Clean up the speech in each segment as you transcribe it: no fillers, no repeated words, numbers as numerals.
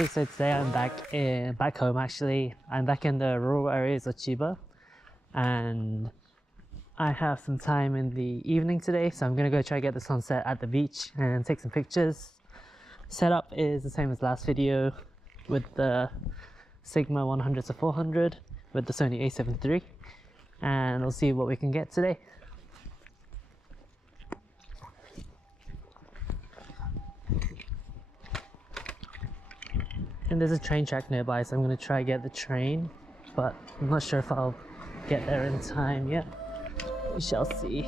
Hey, so today I'm back home actually. I'm back in the rural areas of Chiba, and I have some time in the evening today, so I'm gonna go try to get the sunset at the beach and take some pictures. Setup is the same as last video with the Sigma 100-400 with the Sony A7III, and we'll see what we can get today. And there's a train track nearby, so I'm going to try to get the train, but I'm not sure if I'll get there in time yet. We shall see.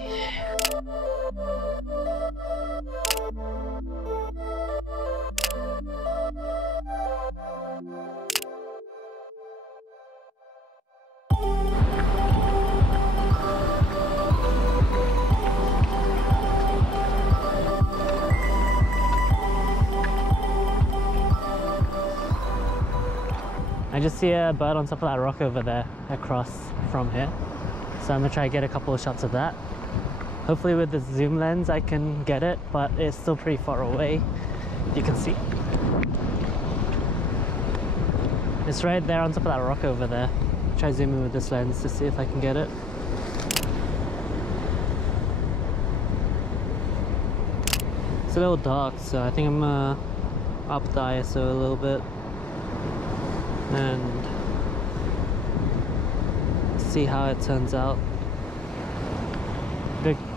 I just see a bird on top of that rock over there across from here, so I'm gonna try to get a couple of shots of that. Hopefully with the zoom lens I can get it, but it's still pretty far away, you can see. It's right there on top of that rock over there. Try zooming with this lens to see if I can get it. It's a little dark, so I think I'm gonna up the ISO a little bit and see how it turns out.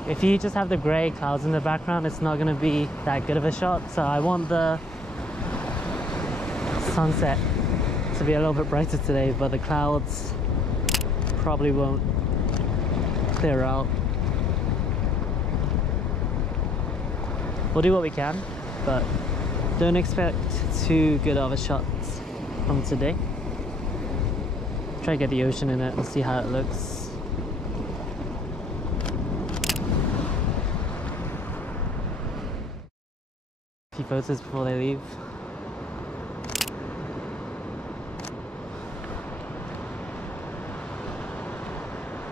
If you just have the grey clouds in the background, it's not going to be that good of a shot, so I want the sunset to be a little bit brighter today, but the clouds probably won't clear out. We'll do what we can, but don't expect too good of a shot from today. Try to get the ocean in it and see how it looks. A few photos before they leave.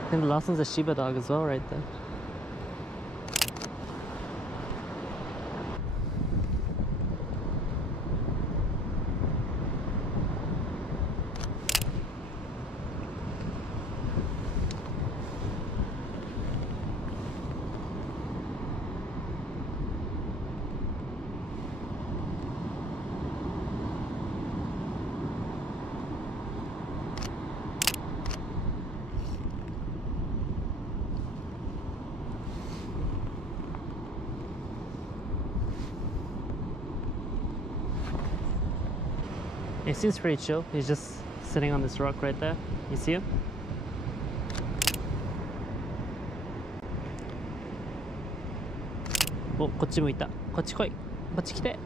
I think the last one's a Shiba dog as well right there. It seems pretty chill. He's just sitting on this rock right there. You see him? Oh, こっち向いた。こっち来い。こっち来て。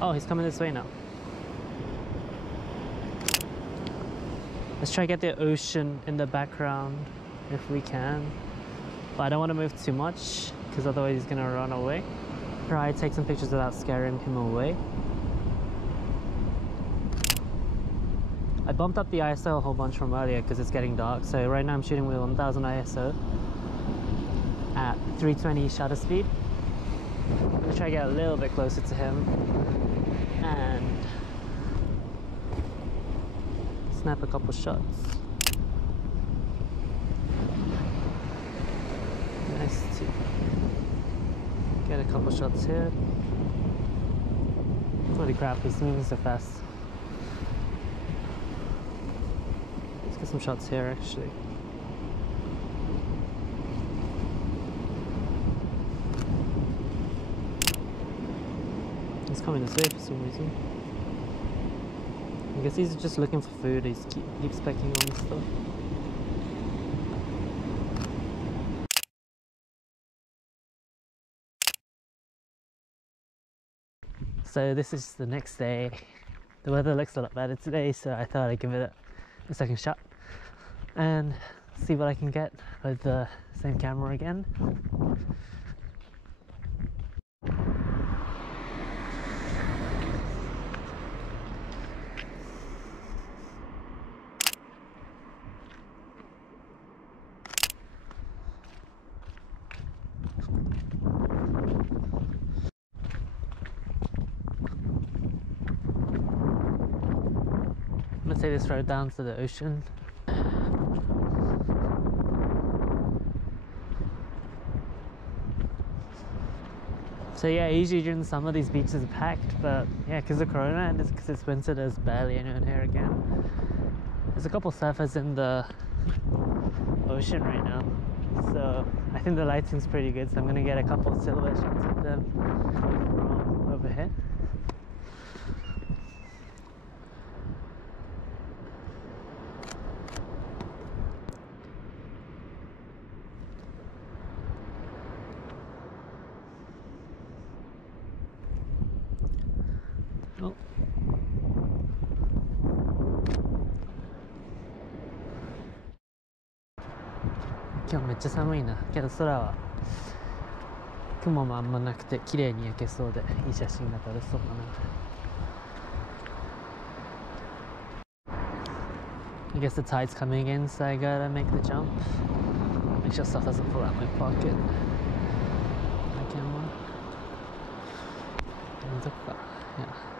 Oh, he's coming this way now. Let's try to get the ocean in the background if we can. But I don't want to move too much because otherwise he's going to run away. Try to take some pictures without scaring him away. I bumped up the ISO a whole bunch from earlier because it's getting dark. So right now I'm shooting with 1000 ISO at 320 shutter speed. I'm going to try to get a little bit closer to him and snap a couple shots. Nice to get a couple shots here. Holy crap, he's moving so fast. Let's get some shots here actually. He's coming this way for some reason. I guess he's just looking for food. He keeps pecking on stuff. So this is the next day. The weather looks a lot better today, so I thought I'd give it a second shot and see what I can get with the same camera again. take this road down to the ocean. So yeah, usually during the summer these beaches are packed, but yeah, because of Corona and because it's winter, there's barely anyone here again. There's a couple surfers in the ocean right now, so I think the lighting's pretty good, so I'm gonna get a couple of silhouette shots of them from over here. Oh.今日めっちゃ寒いな。けど空は雲もあんまなくて綺麗に焼けそうでいい写真が撮れそうだな。I guess the tide's coming in, so I gotta make the jump. Make sure stuff doesn't fall out of my pocket. My camera. どこか。Yeah.